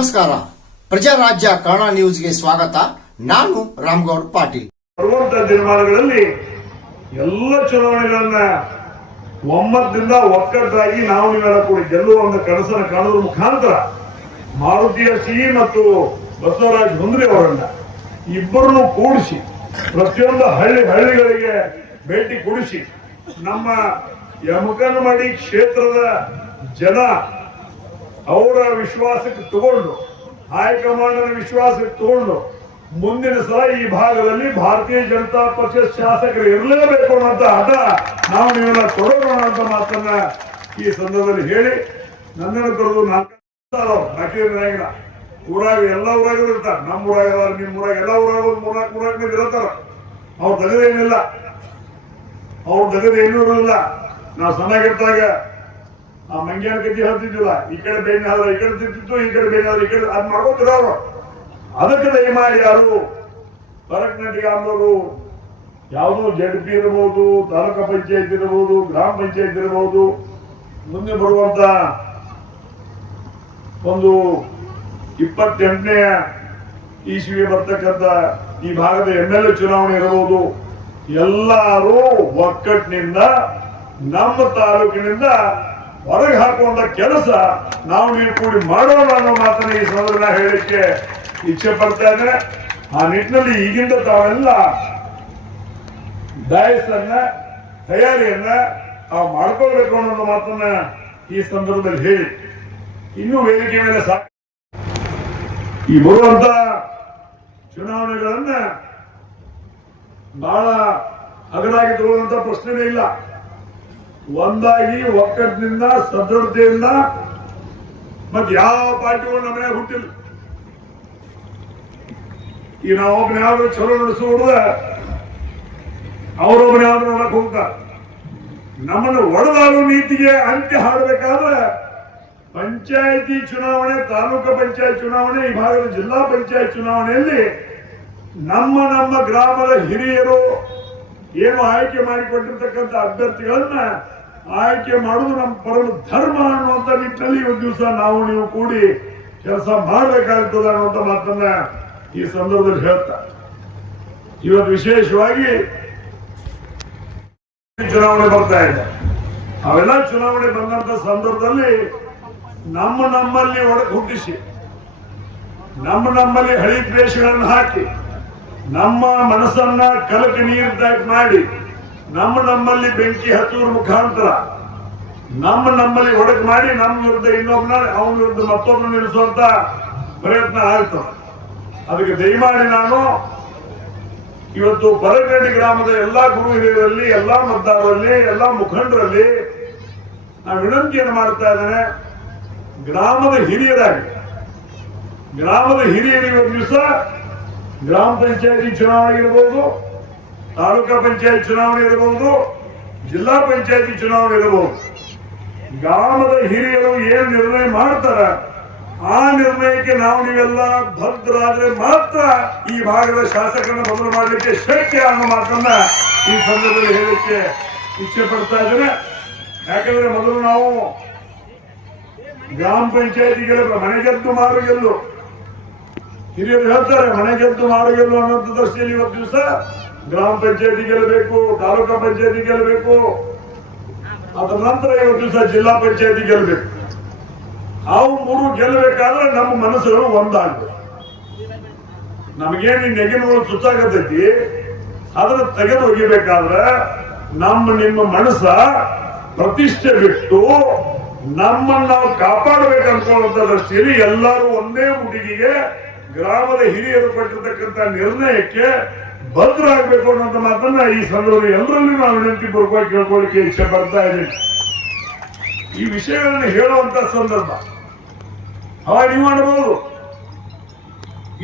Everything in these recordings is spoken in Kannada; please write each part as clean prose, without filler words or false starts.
ನಮಸ್ಕಾರ. ಪ್ರಜಾರಾಜ್ಯ ಕನ್ನಡ ನ್ಯೂಸ್ಗೆ ಸ್ವಾಗತ. ನಾನು ರಾಮಗೌಡ ಪಾಟೀಲ್. ಬರುವಂತಹ ದಿನಮಾನಗಳಲ್ಲಿ ಎಲ್ಲ ಚುನಾವಣೆಗಳನ್ನ ಒಮ್ಮತದಿಂದ ಒಕ್ಕಟ್ಟಾಗಿ ನಾವು ನೀವೆಲ್ಲ ಕೂಡಿ ಗೆಲ್ಲುವ ಒಂದು ಕನಸನ್ನು ಕಾಣುವ ಮುಖಾಂತರ ಮಾರುತಿಯ ಸಿಹಿ ಮತ್ತು ಬಸವರಾಜ ಹುಂದ್ರಿ ಅವರನ್ನ ಇಬ್ಬರನ್ನು ಕೂಡಿಸಿ ಪ್ರತಿಯೊಂದು ಹಳ್ಳಿಗಳಿಗೆ ಭೇಟಿ ಕೊಡಿಸಿ ನಮ್ಮ ಯಮಕನಮಡಿ ಕ್ಷೇತ್ರದ ಜನ ಅವರ ವಿಶ್ವಾಸಕ್ಕೆ ತಗೊಂಡು ಹೈಕಮಾಂಡ್ನ ವಿಶ್ವಾಸಕ್ಕೆ ತಗೊಂಡು ಮುಂದಿನ ಸಲ ಈ ಭಾಗದಲ್ಲಿ ಭಾರತೀಯ ಜನತಾ ಪಕ್ಷ ಶಾಸಕರು ಇರಲೇಬೇಕು ಅನ್ನೋಂತ ಹಠ ನಾವು ನೀವೆಲ್ಲ ತೊಡಗೋಣ ಅಂತ ಮಾತನ್ನ ಈ ಸಂದರ್ಭದಲ್ಲಿ ಹೇಳಿ ನನ್ನನ್ನು ಕರೆದು ನಾಲ್ಕು ಊರಾಗ ಎಲ್ಲ ಊರಾಗ ಇರ್ತಾರೆ. ನಮ್ಮ ಊರಾಗ ನಿಮ್ಮ ಊರಾಗ ಎಲ್ಲ ಊರಾಗ ಒಂದು ಮೂರ್ನಾಲ್ಕು ಮಂದಿ ಇರತ್ತಾರ. ಅವ್ರ ದಗದೇನಿಲ್ಲ, ಅವ್ರ ದಗದೇನೂ ಇರೋದಿಲ್ಲ. ನಾವು ಸಣ್ಣಾಗಿರ್ತಾಗ ಆ ಮಂಗ್ಯಾನ ಕಜ್ಜಿ ಹೇಳ್ತಿದ್ದಿಲ್ಲ, ಈ ಕಡೆ ಬೇನೆ ಆದ್ರೆ ಈ ಕಡೆ ತಿಂತಿತ್ತು, ಈ ಕಡೆ ಬೇನೆ ಆದ್ರೆ ಈ ಕಡೆ ಅದ್ ಮಾಡ್ಕೋತಿರ ಅವರು. ಅದಕ್ಕೆ ದಯಮಾಡಿ ಯಾರು ಪರಕ್ನಟಿಗ ಅನ್ನೋರು ಯಾವುದೋ ZP ಇರಬಹುದು, ತಾಲೂಕಾ ಪಂಚಾಯತ್ ಇರಬಹುದು, ಗ್ರಾಮ ಪಂಚಾಯತ್ ಇರಬಹುದು, ಮುಂದೆ ಬರುವಂತ ಒಂದು 28ನೇ ಇಸ್ವಿಗೆ ಬರ್ತಕ್ಕಂಥ ಈ ಭಾಗದ MLA ಚುನಾವಣೆ ಇರಬಹುದು. ಎಲ್ಲರೂ ಒಕ್ಕಟ್ಟಿನಿಂದ ನಮ್ಮ ತಾಲೂಕಿನಿಂದ ಹೊರಗೆ ಹಾಕುವಂತ ಕೆಲಸ ನಾವು ನೀವು ಕೂಡಿ ಮಾಡೋಣ ಅನ್ನೋ ಮಾತನ್ನ ಈ ಸಂದರ್ಭ ಹೇಳಲಿಕ್ಕೆ ಇಚ್ಛೆ ಪಡ್ತಾ ಇದ್ದೇನೆ. ಆ ನಿಟ್ಟಿನಲ್ಲಿ ಈಗಿಂದ ತಾವೆಲ್ಲ ಡಯಸನ್ನ ತಯಾರಿಯನ್ನ ನಾವು ಮಾಡ್ಕೊಳ್ಬೇಕು ಅನ್ನೋ ಮಾತನ್ನ ಈ ಸಂದರ್ಭದಲ್ಲಿ ಹೇಳಿ, ಇನ್ನೂ ವೇದಿಕೆ ಮೇಲೆ ಈ ಬರುವಂತ ಚುನಾವಣೆಗಳನ್ನ ಬಹಳ ಹಗರಾಗಿ ತಗೊಳ್ಳುವಂತ ಪ್ರಶ್ನೆನೇ ಇಲ್ಲ. ಒಂದಾಗಿ ಒಕ್ಕಟ್ಟಿನಿಂದ ಸದೃಢತೆಯಿಂದ ಮತ್ತೆ ಯಾವ ಪಾರ್ಟಿಗಳು ನಮ್ಮನೆ ಹುಟ್ಟಿಲ್ಲ. ಈ ನಾವೊಬ್ಬನ ಯಾವ್ದು ಚಲೋ ನಡೆಸುವುದ ಅವರೊಬ್ಬನ ಯಾವ್ದು ನೋಡಕ್ ಹೋಗ್ತಾರೆ. ನಮ್ಮನ್ನು ಒಡೆದಾಡುವ ನೀತಿಗೆ ಅಂತ್ಯ ಹಾಡಬೇಕಾದ್ರೆ ಪಂಚಾಯತಿ ಚುನಾವಣೆ, ತಾಲೂಕಾ ಪಂಚಾಯತ್ ಚುನಾವಣೆ, ಈ ಭಾಗದ ಜಿಲ್ಲಾ ಪಂಚಾಯತ್ ಚುನಾವಣೆಯಲ್ಲಿ ನಮ್ಮ ಗ್ರಾಮದ ಹಿರಿಯರು ಏನು ಆಯ್ಕೆ ಮಾಡಿಕೊಂಡಿರ್ತಕ್ಕಂಥ ಅಭ್ಯರ್ಥಿಗಳನ್ನ ಆಯ್ಕೆ ಮಾಡುವುದು ನಮ್ಮ ಪರಮ ಧರ್ಮ ಅನ್ನುವಂತ ನಿಟ್ಟಿನಲ್ಲಿ ಇವತ್ತು ದಿವಸ ನಾವು ನೀವು ಕೂಡಿ ಕೆಲಸ ಮಾಡಬೇಕಾಗ್ತದೆ ಅನ್ನುವಂತ ಮಾತನ್ನ ಈ ಸಂದರ್ಭದಲ್ಲಿ ಹೇಳ್ತಾ, ಇವತ್ತು ವಿಶೇಷವಾಗಿ ಚುನಾವಣೆ ಬರ್ತಾ ಇದೆ. ಅವೆಲ್ಲ ಚುನಾವಣೆ ಬಂದಂತ ಸಂದರ್ಭದಲ್ಲಿ ನಮ್ಮಲ್ಲಿ ಒಡಕು ಹುಟ್ಟಿಸಿ, ನಮ್ಮಲ್ಲಿ ಹಳಿ ದ್ವೇಷಗಳನ್ನು ಹಾಕಿ, ನಮ್ಮ ಮನಸ್ಸನ್ನ ಕಲಕ ನೀರು ಮಾಡಿ, ನಮ್ಮಲ್ಲಿ ಬೆಂಕಿ ಹಚ್ಚುವ ಮುಖಾಂತರ ನಮ್ಮಲ್ಲಿ ಒಡಕು ಮಾಡಿ ನಮ್ಮ ವಿರುದ್ಧ ಇನ್ನೊಬ್ಬನ, ಅವನ ವಿರುದ್ಧ ಮತ್ತೊಬ್ಬನ ನಿಲ್ಲಿಸುವಂತ ಪ್ರಯತ್ನ ಆಗ್ತದೆ. ಅದಕ್ಕೆ ದಯಮಾಡಿ ನಾನು ಇವತ್ತು ಪರಗಡಿ ಗ್ರಾಮದ ಎಲ್ಲಾ ಗುರು ಹಿರಿಯರಲ್ಲಿ, ಎಲ್ಲಾ ಮತದಾರರಲ್ಲಿ, ಎಲ್ಲಾ ಮುಖಂಡರಲ್ಲಿ ನಾನು ವಿನಂತಿಯನ್ನು ಮಾಡ್ತಾ ಇದ್ದೇನೆ. ಗ್ರಾಮದ ಹಿರಿಯರಾಗಿ, ಗ್ರಾಮದ ಹಿರಿಯರು ಇವತ್ತು ದಿವಸ ಗ್ರಾಮ ಪಂಚಾಯತಿ ಚುನಾವಣೆ ಇರಬಹುದು, ತಾಲೂಕಾ ಪಂಚಾಯತ್ ಚುನಾವಣೆ ಇರಬಹುದು, ಜಿಲ್ಲಾ ಪಂಚಾಯತಿ ಚುನಾವಣೆ ಇರಬಹುದು. ಗ್ರಾಮದ ಹಿರಿಯರು ಏನ್ ನಿರ್ಣಯ ಮಾಡ್ತಾರ ಆ ನಿರ್ಣಯಕ್ಕೆ ನಾವು ನೀವೆಲ್ಲ ಬದ್ಧರಾದ್ರೆ ಮಾತ್ರ ಈ ಭಾಗದ ಶಾಸಕರನ್ನ ಬದಲು ಮಾಡಲಿಕ್ಕೆ ಶಕ್ಯ ಅನ್ನೋ ಮಾತನ್ನ ಈ ಸಂದರ್ಭದಲ್ಲಿ ಹೇಳಲಿಕ್ಕೆ ಇಚ್ಛೆ ಪಡ್ತಾ ಇದ್ದೇನೆ. ಯಾಕಂದ್ರೆ ಮೊದಲು ನಾವು ಗ್ರಾಮ ಪಂಚಾಯತಿ ಮನೆ ಗೆದ್ದು ಮಾರು ಗೆಲ್ಲು, ಹಿರಿಯರು ಹೇಳ್ತಾರೆ ಮನೆ ಗೆದ್ದು ಮಾರು ಗೆಲ್ಲು ಅನ್ನೋಂಥ ದೃಷ್ಟಿಯಲ್ಲಿ ಇವತ್ತು ದಿವಸ ಗ್ರಾಮ ಪಂಚಾಯತಿ ಗೆಲ್ಲಬೇಕು, ತಾಲೂಕಾ ಪಂಚಾಯತಿ ಗೆಲ್ಲಬೇಕು, ಅದರ ನಂತರ ಇವತ್ತು ದಿವಸ ಜಿಲ್ಲಾ ಪಂಚಾಯತಿ ಗೆಲ್ಲಬೇಕು. ಅವು ಮೂರು ಗೆಲ್ಲಬೇಕಾದ್ರೆ ನಮ್ಮ ಮನಸ್ಸುಗಳು ಒಂದಾಗಬೇಕು. ನಮಗೇನು ನೆಗೆಗಳು ಸುತ್ತಾಗತೈತಿ, ಅದನ್ನ ತೆಗೆದು ಒಗಿಬೇಕಾದ್ರೆ ನಿಮ್ಮ ಮನಸ್ಸ ಪ್ರತಿಷ್ಠೆ ಬಿಟ್ಟು ನಮ್ಮನ್ನು ನಾವು ಕಾಪಾಡಬೇಕು ಅನ್ಕೊಳ್ಳುವಂತ ದೃಷ್ಟಿಯಲ್ಲಿ ಎಲ್ಲರೂ ಒಂದೇ ಹುಡುಗಿಗೆ ಗ್ರಾಮದ ಹಿರಿಯರು ಪಟ್ಟಿರ್ತಕ್ಕಂಥ ನಿರ್ಣಯಕ್ಕೆ ಬದ್ಧರಾಗಬೇಕು ಅನ್ನೋಂಥ ಮಾತನ್ನ ಈ ಸಂದರ್ಭದಲ್ಲಿ ಎಲ್ಲರಲ್ಲೂ ನಾವು ವಿನಂತಿ ಪೂರ್ವಕವಾಗಿ ಕೇಳ್ಕೊಳ್ಳಿಕ್ಕೆ ಇಚ್ಛೆ ಪಡ್ತಾ ಇದ್ದೀನಿ. ಈ ವಿಷಯಗಳನ್ನು ಹೇಳುವಂತ ಸಂದರ್ಭ ಅವಾಗ ನೀವು ಮಾಡಬಹುದು,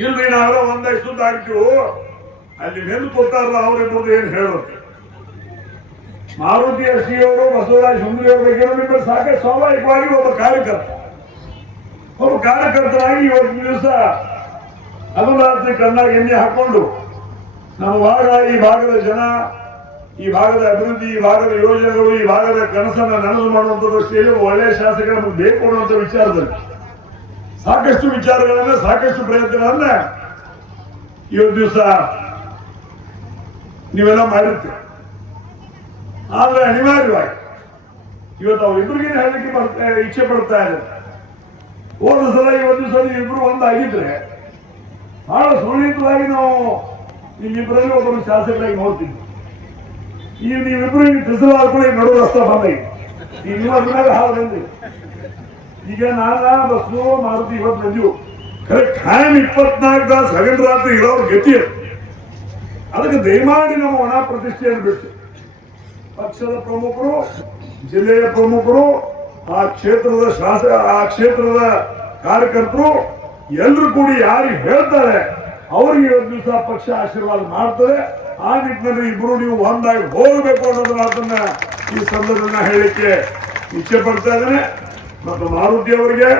ಇಲ್ರಿ ನಾವೆಲ್ಲ ಒಂದಾಗಿ ಸುದ್ದ ಆಗ್ತೀವಿ, ಅಲ್ಲಿ ನೆನ್ಪು ಕೊಡ್ತಾರಲ್ಲ ಅವರಿಬ್ಬರು ಏನು ಹೇಳೋದು. ಮಾರುತಿ ಸಿಯವರು, ಬಸವರಾಜ ಹುಂದ್ರಿ ಅವರ ಬಗ್ಗೆ ನಿಮಗೆ ಸಾಕಷ್ಟು ಸ್ವಾಭಾವಿಕವಾಗಿ ಒಬ್ಬ ಕಾರ್ಯಕರ್ತರಾಗಿ ಇವತ್ತು ದಿವಸ ಹಗಲಾತ್ರಿ ಕಣ್ಣಾಗಿ ಎಣ್ಣೆ ಹಾಕೊಂಡು ನಮ್ಮ ಈ ಭಾಗದ ಜನ, ಈ ಭಾಗದ ಅಭಿವೃದ್ಧಿ, ಈ ಭಾಗದ ಯೋಜನೆಗಳು, ಈ ಭಾಗದ ಕನಸನ್ನ ನನಸು ಮಾಡುವಂತ ದೃಷ್ಟಿಯಲ್ಲಿ ಒಳ್ಳೆಯ ಶಾಸಕರ ನಮಗೆ ಬೇಕು ಅನ್ನುವಂಥ ವಿಚಾರದಲ್ಲಿ ಸಾಕಷ್ಟು ವಿಚಾರಗಳನ್ನ ಸಾಕಷ್ಟು ಪ್ರಯತ್ನಗಳನ್ನ ಇವತ್ತು ದಿವಸ ನೀವೆಲ್ಲ ಮಾಡಿರ್ತೀರ. ಆದ್ರೆ ಅನಿವಾರ್ಯವಾಗಿ ಇವತ್ತು ಅವರಿಬ್ಬರಿಗೆ ಹೇಳಲಿಕ್ಕೆ ಇಚ್ಛೆ ಪಡ್ತಾ ಇದ್ದಾರೆ. ಹೋದ ಸಲ ಇವತ್ತು ಸಲ ಇಬ್ರು ಒಂದಾಗಿದ್ರೆ ಬಹಳ ಸುರಳಿತವಾಗಿ ನಾವು ನಿಮ್ಮಿಬ್ಬರಲ್ಲಿ ಒಬ್ಬರು ಶಾಸಕರಾಗಿ ನೋಡ್ತಿದ್ವಿ. ಈಗ ನೀವಿಬ್ರು ತಿಸಲಾರ್ಕೊಳ್ಳಿ ನಡು ರಸ್ತೆ ಬಂದಾಗಿ ಈಗ ನೀವು ಅದ್ರಾಗ ಹಾಲು ಬಂದಿವಿ. ಈಗ ಬಸ್ಸು ಮಾರುತಿ ಇವತ್ತು ಬಂದಿವು ಖರೆ ಖಾಯಂ 24 ತಾಸು ಹಗಲು ರಾತ್ರಿ ಇರೋರು ಗತಿ ಅದಕ್ಕೆ ದಯಮಾಡಿ ನಮ್ಮ ಒಣ ಪ್ರತಿಷ್ಠೆಯನ್ನು ಬಿಟ್ಟು ಪಕ್ಷದ ಪ್ರಮುಖರು, ಜಿಲ್ಲೆಯ ಪ್ರಮುಖರು, ಆ ಕ್ಷೇತ್ರದ ಕಾರ್ಯಕರ್ತರು ಎಲ್ಲರೂ ಕೂಡಿ ಯಾರಿಗೆ ಹೇಳ್ತಾರೆ ಅವ್ರಿಗೆ ಇವತ್ತು ದಿವಸ ಪಕ್ಷ ಆಶೀರ್ವಾದ ಮಾಡ್ತಾರೆ. ಆ ನಿಟ್ಟಿನಲ್ಲಿ ಇಬ್ರು ನೀವು ಒಂದಾಗಿ ಹೋಗಬೇಕು ಅನ್ನೋದು ಮಾತನ್ನ ಈ ಸಂದರ್ಭದಲ್ಲಿ ಹೇಳಲಿಕ್ಕೆ ಇಚ್ಛೆ ಪಡ್ತಾ ಇದ್ದೇನೆ. ಮತ್ತು ಮಾರುತಿ ಅವರಿಗೆ,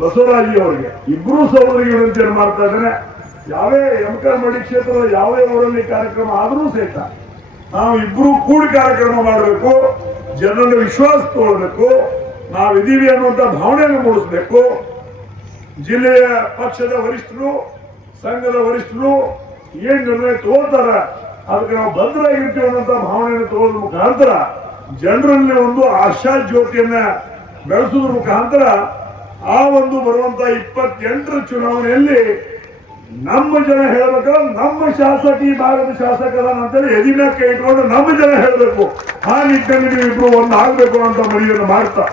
ಬಸವರಾಜಿ ಅವರಿಗೆ ಇಬ್ಬರು ಸಹೋದರಿಗೆ ವಿನಂತಿಯನ್ನು ಮಾಡ್ತಾ ಇದ್ದೇನೆ. ಯಾವೇ ಮಡಿ ಕ್ಷೇತ್ರದ ಯಾವುದೇ ಊರಲ್ಲಿ ಕಾರ್ಯಕ್ರಮ ಆದರೂ ಸಹಿತ ನಾವು ಇಬ್ರು ಕೂಡಿ ಕಾರ್ಯಕ್ರಮ ಮಾಡಬೇಕು, ಜನರನ್ನು ವಿಶ್ವಾಸ ತಗೊಳ್ಬೇಕು, ನಾವಿದ್ದೀವಿ ಅನ್ನುವಂಥ ಭಾವನೆಯನ್ನು ಮೂಡಿಸ್ಬೇಕು. ಜಿಲ್ಲೆಯ ಪಕ್ಷದ ವರಿಷ್ಠರು, ಸಂಘದ ವರಿಷ್ಠರು ಏನ್ ನಿರ್ಣಯ ತಗೋತಾರ ಅದಕ್ಕೆ ನಾವು ಬದ್ಧರಾಗಿರ್ತೀವಿ ಅನ್ನೋಂಥ ಭಾವನೆಯನ್ನು ತಗೊಳ್ಳೋದ್ರ ಮುಖಾಂತರ ಜನರಲ್ಲಿ ಒಂದು ಆಶಾ ಜ್ಯೋತಿಯನ್ನ ಬೆಳೆಸೋದ್ರ ಮುಖಾಂತರ ಆ ಒಂದು ಬರುವಂತ 28ರ ಚುನಾವಣೆಯಲ್ಲಿ ನಮ್ಮ ಜನ ಹೇಳ್ಬೇಕಲ್ಲ, ನಮ್ಮ ಶಾಸಕ ಈ ಭಾಗದ ಶಾಸಕರ ಅಂತೇಳಿ ಎದಿನ ಕೈ ಇಟ್ಕೊಂಡು ನಮ್ಮ ಜನ ಹೇಳಬೇಕು. ಆ ನಿಟ್ಟಿನಲ್ಲಿ ನೀವು ಇಬ್ರು ಒಂದು ಆಗ್ಬೇಕು ಅಂತ ಮನವಿಯನ್ನು ಮಾಡ್ತಾ